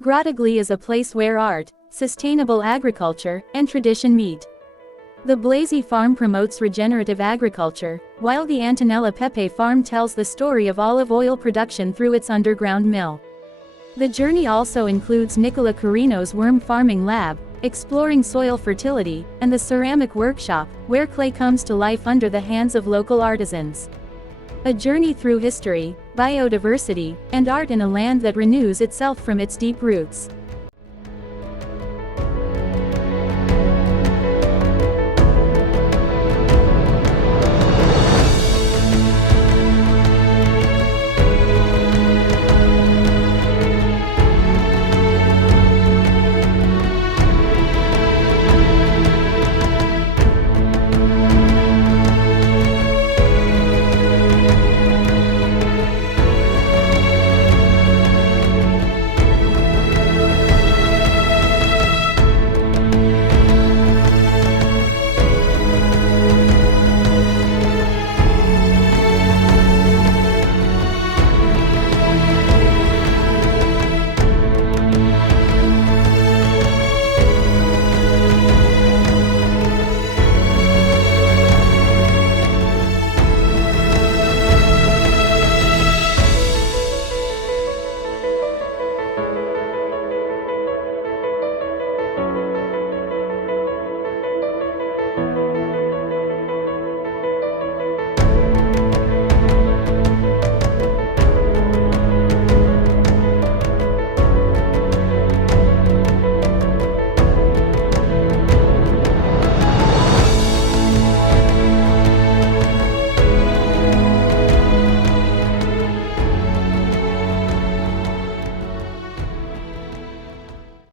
Grottaglie is a place where art, sustainable agriculture, and tradition meet. The Blasi Farm promotes regenerative agriculture, while the Antonella Pepe Farm tells the story of olive oil production through its underground mill. The journey also includes Nicola Carrino's worm farming lab, exploring soil fertility, and the ceramic workshop, where clay comes to life under the hands of local artisans. A journey through history, biodiversity, and art in a land that renews itself from its deep roots.